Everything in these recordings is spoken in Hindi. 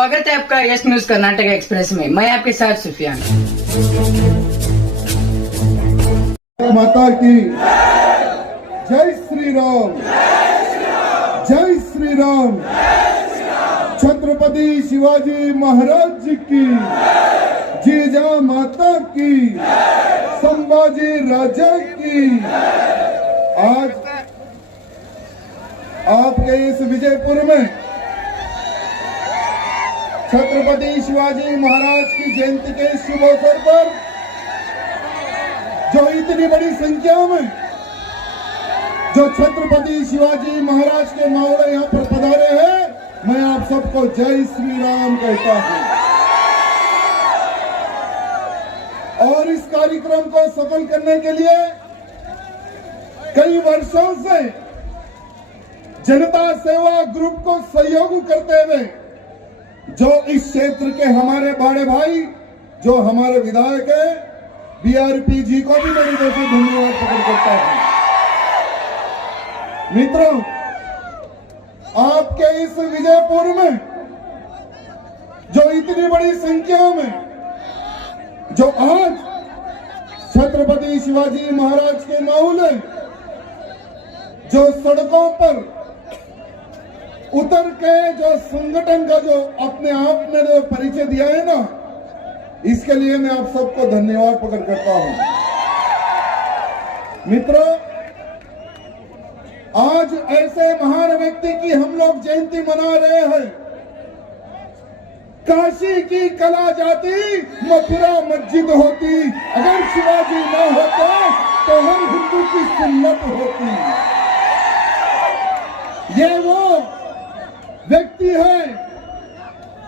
स्वागत है आपका यस न्यूज कर्नाटक एक्सप्रेस में। मैं आपके साथ सुफियान। माता की जय श्री राम, जय श्री राम। छत्रपति शिवाजी महाराज जी की, जीजा माता की, संभाजी राजा की। आज आपके इस विजयपुर में छत्रपति शिवाजी महाराज की जयंती के शुभ अवसर पर जो इतनी बड़ी संख्या में जो छत्रपति शिवाजी महाराज के मावड़े यहाँ पर पधारे हैं, मैं आप सबको जय श्री राम कहता हूँ। और इस कार्यक्रम को सफल करने के लिए कई वर्षों से जनता सेवा ग्रुप को सहयोग करते हुए जो इस क्षेत्र के हमारे बड़े भाई, जो हमारे विधायक है बीआरपी जी को भी मेरी तरफ से धन्यवाद प्रकट करता हूं। मित्रों, आपके इस विजयपुर में जो इतनी बड़ी संख्या में जो आज छत्रपति शिवाजी महाराज के माहौल जो सड़कों पर उतर के जो संगठन का जो अपने आप में जो परिचय दिया है ना, इसके लिए मैं आप सबको धन्यवाद प्रकट करता हूं। मित्रों, आज ऐसे महान व्यक्ति की हम लोग जयंती मना रहे हैं। काशी की कला जाती, मथुरा मस्जिद होती, अगर शिवाजी ना होते तो हम हिंदू की सुन्नत होती। ये वो व्यक्ति है,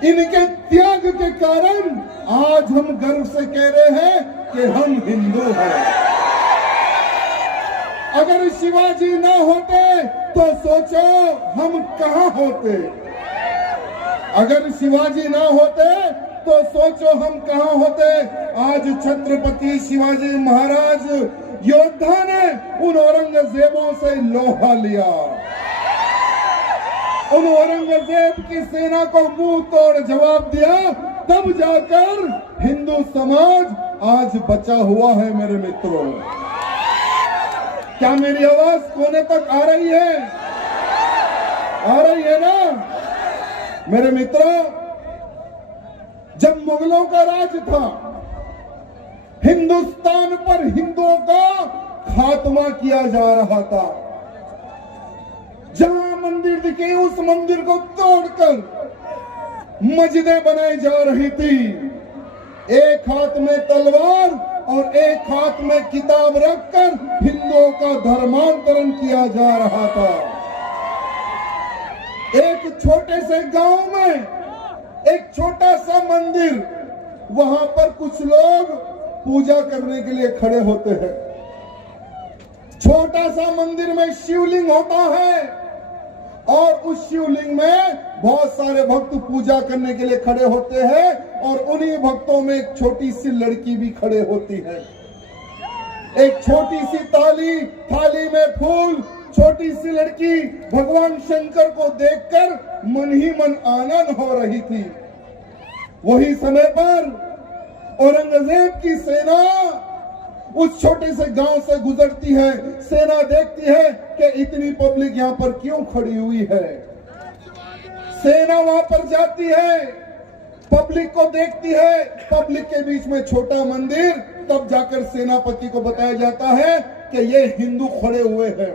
इनके त्याग के कारण आज हम गर्व से कह रहे हैं कि हम हिंदू हैं। अगर शिवाजी ना होते तो सोचो हम कहां होते। अगर शिवाजी ना होते तो सोचो हम कहां होते। आज छत्रपति शिवाजी महाराज योद्धा ने उन औरंगजेबों से लोहा लिया, उन औरंगजेब की सेना को मुंह तोड़ जवाब दिया, तब जाकर हिंदू समाज आज बचा हुआ है। मेरे मित्रों, क्या मेरी आवाज कोने तक आ रही है? आ रही है ना? मेरे मित्रों, जब मुगलों का राज था, हिंदुस्तान पर हिंदुओं का खात्मा किया जा रहा था। जहां मंदिर दिखे उस मंदिर को तोड़कर मस्जिदें बनाई जा रही थी। एक हाथ में तलवार और एक हाथ में किताब रखकर हिंदुओं का धर्मांतरण किया जा रहा था। एक छोटे से गांव में एक छोटा सा मंदिर, वहां पर कुछ लोग पूजा करने के लिए खड़े होते हैं। छोटा सा मंदिर में शिवलिंग होता है और उस शिवलिंग में बहुत सारे भक्त पूजा करने के लिए खड़े होते हैं और उन्हीं भक्तों में एक छोटी सी लड़की भी खड़े होती है। एक छोटी सी थाली में फूल, छोटी सी लड़की भगवान शंकर को देखकर मन ही मन आनंद हो रही थी। वही समय पर औरंगजेब की सेना उस छोटे से गांव से गुजरती है। सेना देखती है कि इतनी पब्लिक यहाँ पर क्यों खड़ी हुई है। सेना वहां पर जाती है, पब्लिक को देखती है, पब्लिक के बीच में छोटा मंदिर। तब जाकर सेनापति को बताया जाता है कि ये हिंदू खड़े हुए हैं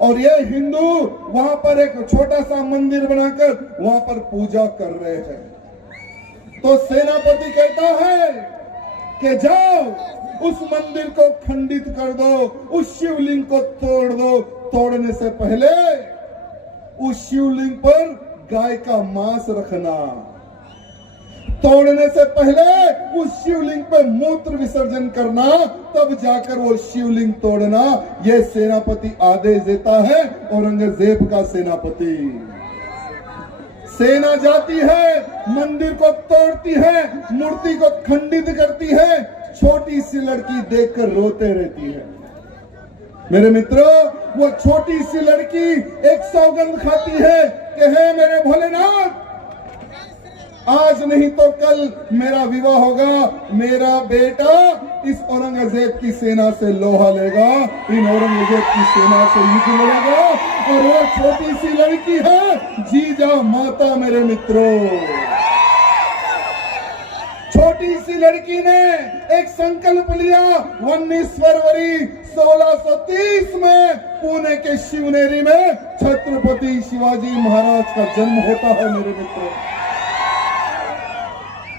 और ये हिंदू वहां पर एक छोटा सा मंदिर बनाकर वहां पर पूजा कर रहे हैं। तो सेनापति कहता है कि जाओ उस मंदिर को खंडित कर दो, उस शिवलिंग को तोड़ दो। तोड़ने से पहले उस शिवलिंग पर गाय का मांस रखना, तोड़ने से पहले उस शिवलिंग पर मूत्र विसर्जन करना, तब जाकर वो शिवलिंग तोड़ना। ये सेनापति आदेश देता है, औरंगजेब का सेनापति। सेना जाती है, मंदिर को तोड़ती है, मूर्ति को खंडित करती है। छोटी सी लड़की देखकर रोते रहती है। मेरे मित्रों, वो छोटी सी लड़की एक सौगंध खाती है कि हे मेरे भोलेनाथ, आज नहीं तो कल मेरा विवाह होगा, मेरा बेटा इस औरंगजेब की सेना से लोहा लेगा, इन औरंगजेब की सेना से युद्ध लड़ेगा। और वो छोटी सी लड़की है जीजा माता। मेरे मित्रों, छोटी सी लड़की ने एक संकल्प लिया। 19 फरवरी 1630 में पुणे के शिवनेरी में छत्रपति शिवाजी महाराज का जन्म होता है। मेरे मित्रों,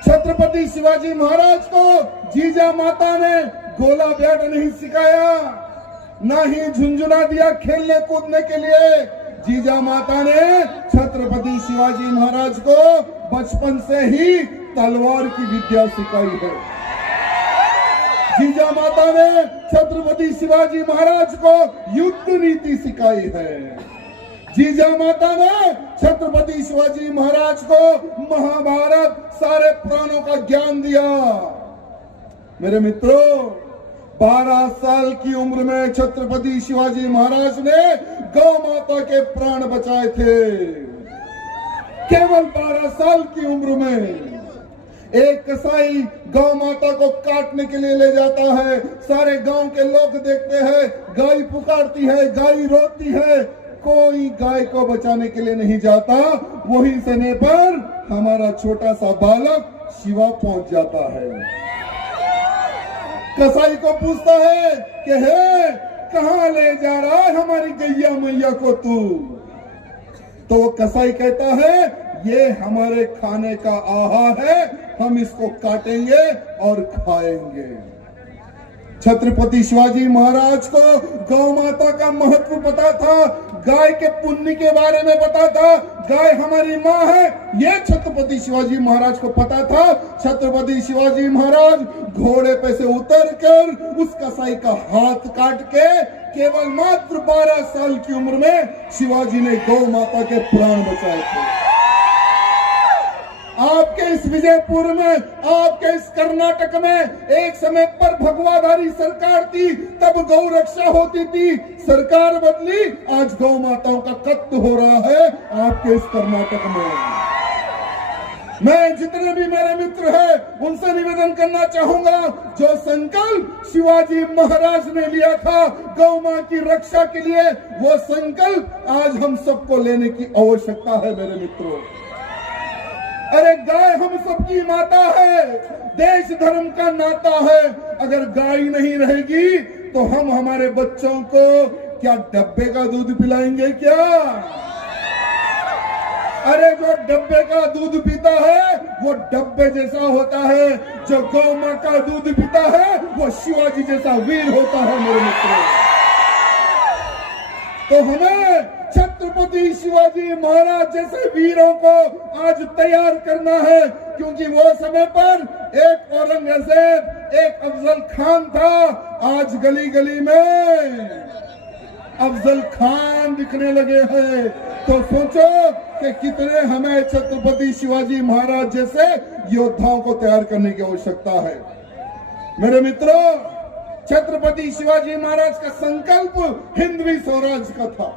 छत्रपति शिवाजी महाराज को जीजा माता ने गोला बैट नहीं सिखाया, ना ही झुंझुना दिया खेलने कूदने के लिए। जीजा माता ने छत्रपति शिवाजी महाराज को बचपन से ही तलवार की विद्या सिखाई है। जीजा माता ने छत्रपति शिवाजी महाराज को युद्ध नीति सिखाई है। जीजा माता ने छत्रपति शिवाजी महाराज को महाभारत सारे पुराणों का ज्ञान दिया। मेरे मित्रों, 12 साल की उम्र में छत्रपति शिवाजी महाराज ने गौ माता के प्राण बचाए थे। केवल 12 साल की उम्र में एक कसाई गौ माता को काटने के लिए ले जाता है। सारे गांव के लोग देखते हैं, गाय पुकारती है, गाय रोती है, कोई गाय को बचाने के लिए नहीं जाता। वही समय पर हमारा छोटा सा बालक शिवा पहुंच जाता है। कसाई को पूछता है कि हे, कहां ले जा रहा है हमारी गैया मैया को तू? तो वो कसाई कहता है, ये हमारे खाने का आहार है, हम इसको काटेंगे और खाएंगे। छत्रपति शिवाजी महाराज को गौ माता का महत्व पता था, गाय के पुण्य के बारे में पता था। गाय हमारी माँ है, ये छत्रपति शिवाजी महाराज को पता था। छत्रपति शिवाजी महाराज घोड़े पे से उतरकर उस कसाई का हाथ काट के केवल मात्र 12 साल की उम्र में शिवाजी ने गौ माता के प्राण बचाए थे। आपके इस विजयपुर में, आपके इस कर्नाटक में एक समय पर भगवाधारी सरकार थी, तब गौ रक्षा होती थी। सरकार बदली, आज गौ माताओं का कत्ल हो रहा है आपके इस कर्नाटक में। मैं जितने भी मेरे मित्र हैं उनसे निवेदन करना चाहूंगा, जो संकल्प शिवाजी महाराज ने लिया था गौ मां की रक्षा के लिए, वो संकल्प आज हम सबको लेने की आवश्यकता है। मेरे मित्रों, अरे गाय हम सबकी माता है, देश धर्म का नाता है। अगर गाय नहीं रहेगी तो हम हमारे बच्चों को क्या डब्बे का दूध पिलाएंगे क्या? अरे जो डब्बे का दूध पीता है वो डब्बे जैसा होता है, जो गौ मां का दूध पीता है वो शिवाजी जैसा वीर होता है। मेरे मित्रों, तो हमें छत्रपति शिवाजी महाराज जैसे वीरों को आज तैयार करना है, क्योंकि वो समय पर एक औरंगजेब, एक अफजल खान था। आज गली गली में अफजल खान दिखने लगे हैं। तो सोचो कि कितने हमें छत्रपति शिवाजी महाराज जैसे योद्धाओं को तैयार करने की आवश्यकता है। मेरे मित्रों, छत्रपति शिवाजी महाराज का संकल्प हिंदवी स्वराज का था।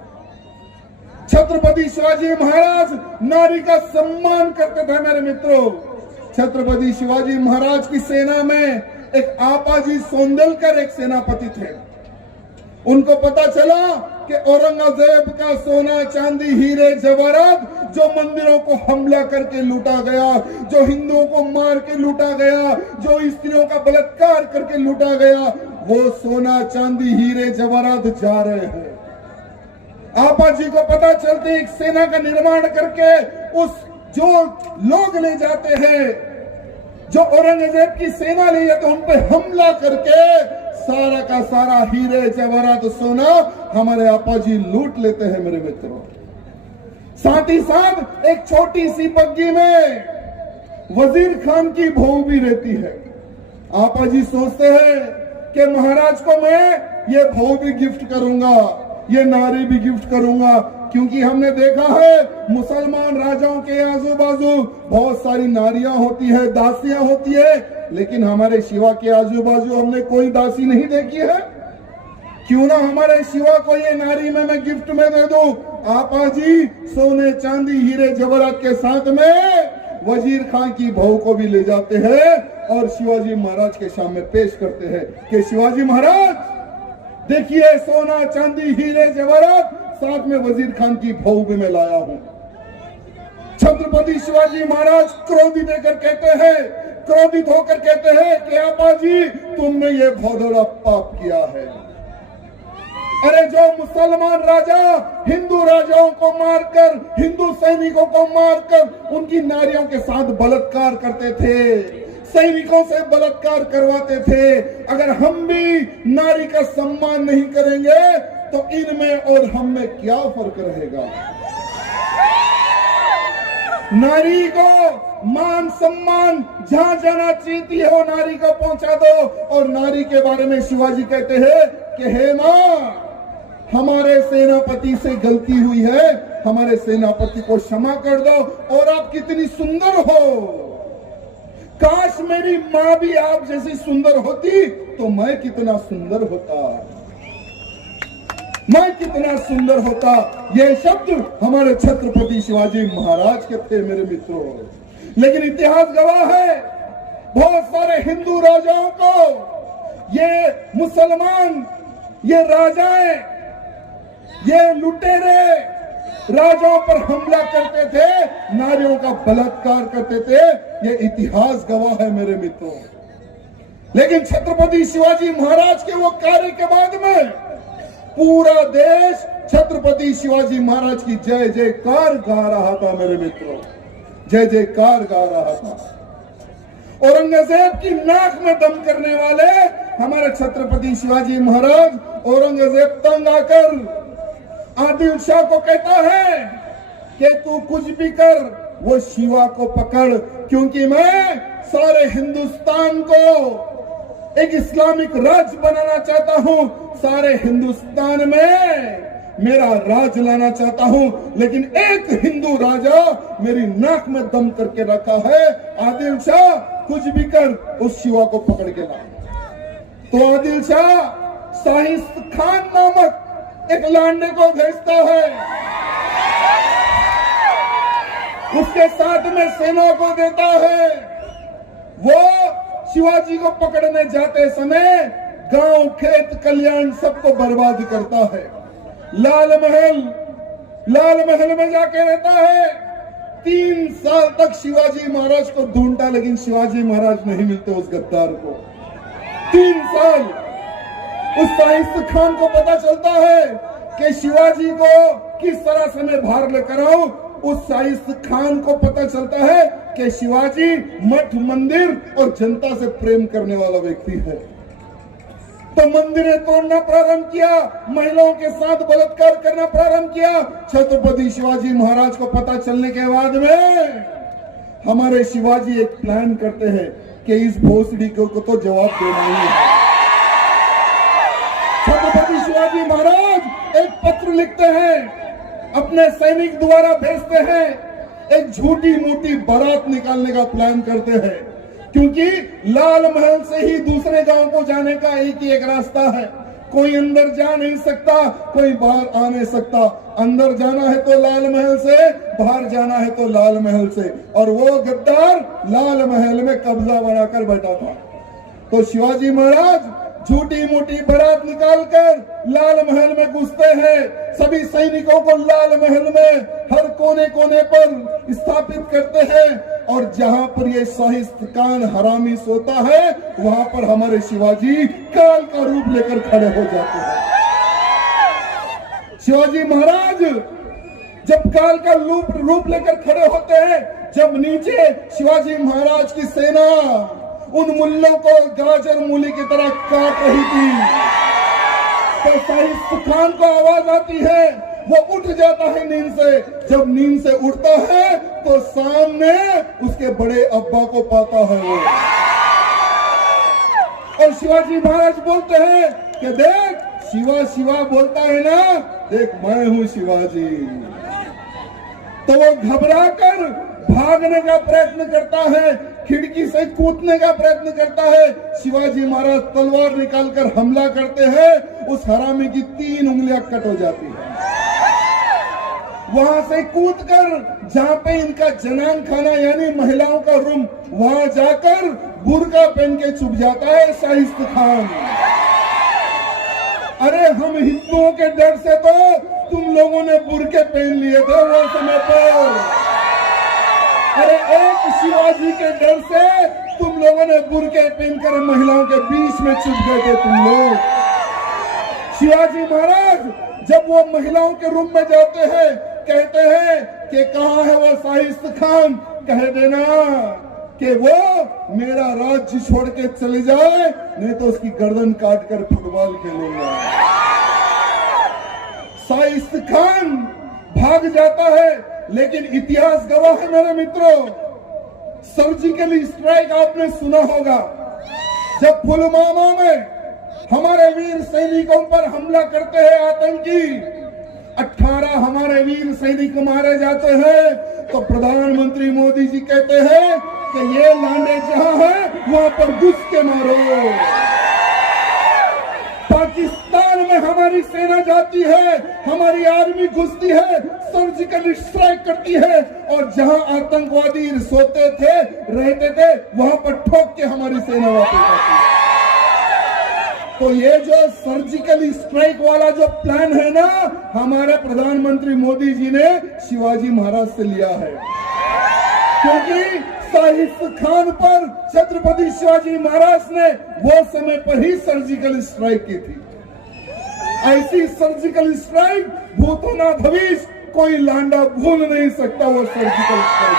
छत्रपति शिवाजी महाराज नारी का सम्मान करते थे। मेरे मित्रों, छत्रपति शिवाजी महाराज की सेना में एक आपाजी सोंदलकर एक सेनापति थे। उनको पता चला कि औरंगजेब का सोना चांदी हीरे जवाहरात जो मंदिरों को हमला करके लूटा गया, जो हिंदुओं को मार के लूटा गया, जो स्त्रियों का बलात्कार करके लूटा गया, वो सोना चांदी हीरे जवाहरात जा रहे हैं। आपा जी को पता चलते एक सेना का निर्माण करके उस जो लोग ले जाते हैं, जो औरंगजेब की सेना ले जाते हैं, उन पे हमला करके सारा का सारा हीरे जवाहरात सोना हमारे आपा जी लूट लेते हैं। मेरे मित्रों, साथ ही साथ एक छोटी सी बग्गी में वजीर खान की बहू भी रहती है। आपा जी सोचते हैं कि महाराज को मैं ये बहू भी गिफ्ट करूंगा, ये नारी भी गिफ्ट करूंगा, क्योंकि हमने देखा है मुसलमान राजाओं के आजू बाजू बहुत सारी नारियां होती है, दासियां होती है, लेकिन हमारे शिवा के आजू बाजू हमने कोई दासी नहीं देखी है। क्यों ना हमारे शिवा को ये नारी मैं गिफ्ट में दे दूं। आपा जी सोने चांदी हीरे जवाहरात के साथ में वजीर खान की बहू को भी ले जाते हैं और शिवाजी महाराज के सामने पेश करते हैं कि शिवाजी महाराज देखिए, सोना चांदी हीरे जवाहरात, साथ में वजीर खान की बहू भी मैं लाया हूं। छत्रपति शिवाजी महाराज क्रोधित होकर कहते हैं कि आपा जी, तुमने ये बहुत बड़ा पाप किया है। अरे जो मुसलमान राजा हिंदू राजाओं को मारकर, हिंदू सैनिकों को मारकर उनकी नारियों के साथ बलात्कार करते थे, सैनिकों से बलात्कार करवाते थे, अगर हम भी नारी का सम्मान नहीं करेंगे तो इनमें और हम में क्या फर्क रहेगा। नारी को मान सम्मान जहां जाना चाहती है वो नारी को पहुंचा दो। और नारी के बारे में शिवाजी कहते हैं कि हे मां, हमारे सेनापति से गलती हुई है, हमारे सेनापति को क्षमा कर दो। और आप कितनी सुंदर हो, काश मेरी मां भी आप जैसी सुंदर होती तो मैं कितना सुंदर होता, मैं कितना सुंदर होता। ये शब्द हमारे छत्रपति शिवाजी महाराज के थे मेरे मित्रों। लेकिन इतिहास गवाह है, बहुत सारे हिंदू राजाओं को ये मुसलमान, ये राजाएं, ये लुटेरे राजाओं पर हमला करते थे, नारियों का बलात्कार करते थे। ये इतिहास गवाह है मेरे मित्रों। लेकिन छत्रपति शिवाजी महाराज के वो कार्य के बाद में पूरा देश छत्रपति शिवाजी महाराज की जय जयकार गा रहा था मेरे मित्रों, जय जयकार गा रहा था। औरंगजेब की नाक में दम करने वाले हमारे छत्रपति शिवाजी महाराज, औरंगजेब तंग आकर आदिल शाह को कहता है कि तू कुछ भी कर, वो शिवा को पकड़, क्योंकि मैं सारे हिंदुस्तान को एक इस्लामिक राज्य बनाना चाहता हूं, सारे हिंदुस्तान में मेरा राज लाना चाहता हूं। लेकिन एक हिंदू राजा मेरी नाक में दम करके रखा है, आदिल शाह कुछ भी कर, उस शिवा को पकड़ के ला। तो आदिल शाह शाहिद खान नामक एक लांडे को भेजता है, उसके साथ में सेना को देता है। वो शिवाजी को पकड़ने जाते समय गांव, खेत, कल्याण सबको बर्बाद करता है। लाल महल में जाके रहता है। 3 साल तक शिवाजी महाराज को ढूंढता, लेकिन शिवाजी महाराज नहीं मिलते उस गद्दार को। 3 साल उस शाहिद खान को पता चलता है कि शिवाजी को किस तरह से मैं बाहर लेकर आऊं। उस शाहिद खान को पता चलता है कि शिवाजी मठ, मंदिर और जनता से प्रेम करने वाला व्यक्ति है। तो मंदिरें तोड़ना प्रारंभ किया, महिलाओं के साथ बलात्कार करना प्रारंभ किया। छत्रपति शिवाजी महाराज को पता चलने के बाद में हमारे शिवाजी एक प्लान करते हैं कि इस भोसड़ी को तो जवाब देना ही है। छत्रपति शिवाजी महाराज एक पत्र लिखते हैं, अपने सैनिक द्वारा भेजते हैं, एक झूठी मूठी बारात निकालने का प्लान करते हैं, क्योंकि लाल महल से ही दूसरे गांव को जाने का एक ही एक रास्ता है। कोई अंदर जा नहीं सकता, कोई बाहर आ नहीं सकता। अंदर जाना है तो लाल महल से, बाहर जाना है तो लाल महल से। और वो गद्दार लाल महल में कब्जा बनाकर बैठा था। तो शिवाजी महाराज झूठी मूठी बारात निकालकर लाल महल में घुसते हैं। सभी सैनिकों को लाल महल में हर कोने कोने पर स्थापित करते हैं। और जहां पर ये शाहिद खान हरामी सोता है, वहां पर हमारे शिवाजी काल का रूप लेकर खड़े हो जाते हैं। शिवाजी महाराज जब काल का रूप लेकर खड़े होते हैं, जब नीचे शिवाजी महाराज की सेना उन मुल्लों को गाजर मूली की तरह काट रही थी, तो शाहिद खान को आवाज आती है, वो उठ जाता है नींद से। जब नींद से उठता है तो सामने उसके बड़े अब्बा को पाता है वो। और शिवाजी महाराज बोलते हैं कि देख, शिवा शिवा बोलता है ना, देख मैं हूं शिवाजी। तो वो घबराकर भागने का प्रयत्न करता है, खिड़की से कूदने का प्रयत्न करता है। शिवाजी महाराज तलवार निकालकर हमला करते हैं, उस हरामी की 3 उंगलियां कट हो जाती है। वहां से कूदकर जहां पे इनका जनान खाना यानी महिलाओं का रूम, वहां जाकर बुर्का पहन के छुप जाता है शाहिद खान। अरे हम हिंदुओं के डर से तो तुम लोगों ने बुर्के पहन लिए थे वो समय पर। अरे एक शिवाजी के डर से तुम लोगों ने बुर्के पहनकर महिलाओं के बीच में छुप गए थे तुम लोग। शिवाजी महाराज जब वो महिलाओं के रूम में जाते हैं, कहते हैं कि कहाँ है वो शाहिद खान, कह देना कि वो मेरा राज्य छोड़ के चले जाए, नहीं तो उसकी गर्दन काट कर फुटबॉल खेलूंगा। शाहिद खान भाग जाता है, लेकिन इतिहास गवाह है मेरे मित्रों। सर्जिकल स्ट्राइक आपने सुना होगा, जब पुलवामा में हमारे वीर सैनिकों पर हमला करते हैं आतंकी, 18 हमारे वीर सैनिक मारे जाते हैं, तो प्रधानमंत्री मोदी जी कहते हैं कि ये लांडे जहां है वहां पर घुस के मारो। पाकिस्तान में हमारी सेना जाती है, हमारी आर्मी घुसती है, सर्जिकल स्ट्राइक करती है, और जहां आतंकवादी सोते थे रहते थे वहां पर ठोक के हमारी सेना वापस आती है। तो ये जो सर्जिकल स्ट्राइक वाला जो प्लान है ना, हमारे प्रधानमंत्री मोदी जी ने शिवाजी महाराज से लिया है, क्योंकि शाहिद खान पर छत्रपति शिवाजी महाराज ने वो समय पर ही सर्जिकल स्ट्राइक की थी। ऐसी सर्जिकल स्ट्राइक भूतो ना भविष्य कोई लांडा भूल नहीं सकता वो सर्जिकल स्ट्राइक।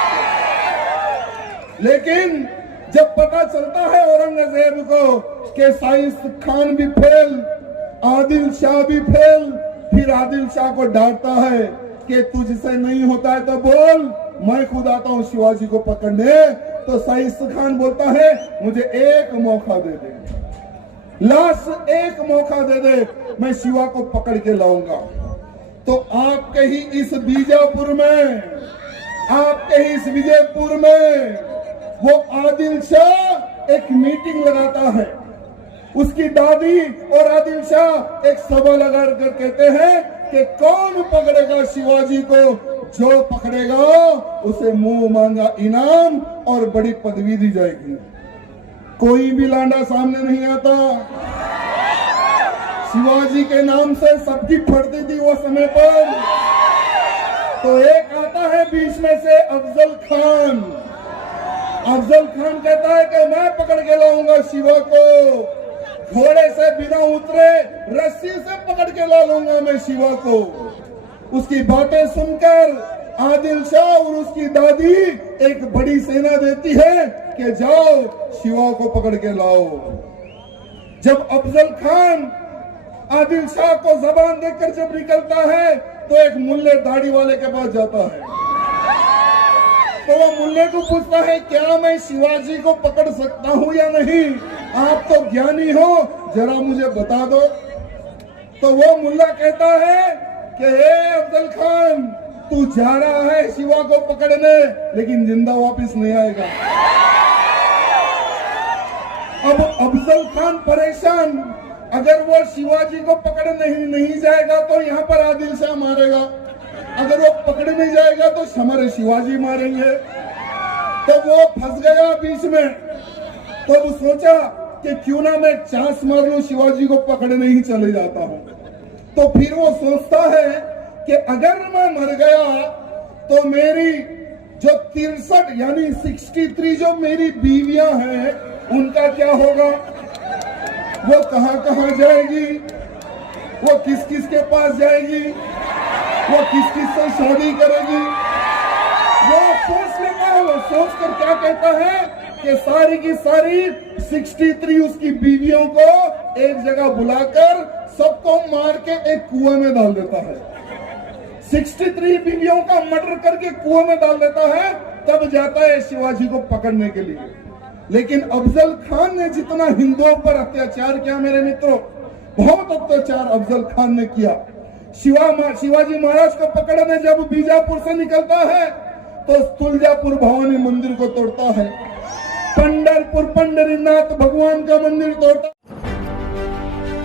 लेकिन जब पता चलता है औरंगजेब को कि शाहिद खान भी फेल, आदिल शाह भी फेल, फिर आदिल शाह को डांटता है कि तुझसे नहीं होता है तो बोल, मैं खुद आता हूं शिवाजी को पकड़ने। तो शाहिद खान बोलता है मुझे एक मौका दे दे, लास्ट एक मौका दे दे, मैं शिवा को पकड़ के लाऊंगा। तो आपके ही इस बीजापुर में, आपके ही इस विजयपुर में वो आदिल शाह एक मीटिंग लगाता है। उसकी दादी और आदिल शाह एक सभा लगा कर कहते हैं कि कौन पकड़ेगा शिवाजी को, जो पकड़ेगा उसे मुंह मांगा इनाम और बड़ी पदवी दी जाएगी। कोई भी लांडा सामने नहीं आता। शिवाजी के नाम से सबकी फटती थी वो समय पर। तो एक आता है बीच में से अफजल खान। अफजल खान कहता है कि मैं पकड़ के लाऊंगा शिवा को, घोड़े से बिना उतरे रस्सी से पकड़ के ला लूंगा मैं शिवा को। उसकी बातें सुनकर आदिल शाह और उसकी दादी एक बड़ी सेना देती है कि जाओ शिवा को पकड़ के लाओ। जब अफजल खान आदिल शाह को जबान देकर जब निकलता है, तो एक मुल्ले दाढ़ी वाले के पास जाता है। तो वो मुल्ले को पूछता है क्या मैं शिवाजी को पकड़ सकता हूँ या नहीं, आप तो ज्ञानी हो, जरा मुझे बता दो। तो वो मुल्ला कहता है कि हे अफजल खान, तू जा रहा है शिवा को पकड़ने, लेकिन जिंदा वापस नहीं आएगा। अब अफजल खान परेशान, अगर वो शिवाजी को पकड़ने नहीं जाएगा तो यहाँ पर आदिल शाह मारेगा, अगर वो पकड़ नहीं जाएगा तो हमारे शिवाजी मारेंगे। तो वो फंस गया बीच में। तो वो सोचा कि क्यों ना मैं चांस मार लूं, शिवाजी को पकड़ने ही चले जाता हूं। तो फिर वो सोचता है कि अगर मैं मर गया तो मेरी जो 63 यानी 63 जो मेरी बीवियां हैं उनका क्या होगा, वो कहां कहां जाएगी, वो किस किस के पास जाएगी, वो किस किस से शादी करेगी। वो सोच लेता है, वो सोच कर क्या कहता है कि सारी की सारी 63 उसकी बीवियों को एक जगह बुलाकर सबको मार के एक कुआं में डाल देता है। 63 बीवियों का मर्डर करके कुआं में डाल देता है, तब जाता है शिवाजी को पकड़ने के लिए। लेकिन अफजल खान ने जितना हिंदुओं पर अत्याचार किया मेरे मित्रों, बहुत अत्याचार अफजल खान ने किया। शिवाजी महाराज को पकड़ने जब बीजापुर से निकलता है तो तुलजापुर भवानी मंदिर को तोड़ता है, पंढरपुर पंढरीनाथ भगवान का मंदिर तोड़ता है।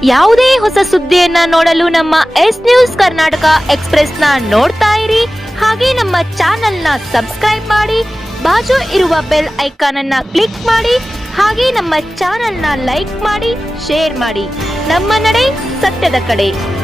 ಯಾವುದೇ ಹೊಸ ಸುದ್ದಿಯನ್ನ ನೋಡಲು ನಮ್ಮ ಎಸ್ ನ್ಯೂಸ್ ಕರ್ನಾಟಕ ಎಕ್ಸ್‌ಪ್ರೆಸ್ನ ನೋಡ್ತಾ ಇರಿ. ಹಾಗೆ ನಮ್ಮ ಚಾನೆಲ್ನ ಸಬ್ಸ್ಕ್ರೈಬ್ ಮಾಡಿ, ಬಾಜು ಇರುವ ಬೆಲ್ ಐಕಾನ್ ಅನ್ನ ಕ್ಲಿಕ್ ಮಾಡಿ. ಹಾಗೆ ನಮ್ಮ ಚಾನೆಲ್ನ ಲೈಕ್ ಮಾಡಿ, ಶೇರ್ ಮಾಡಿ. ನಮ್ಮ ನಡೆ ಸತ್ಯದ ಕಡೆ.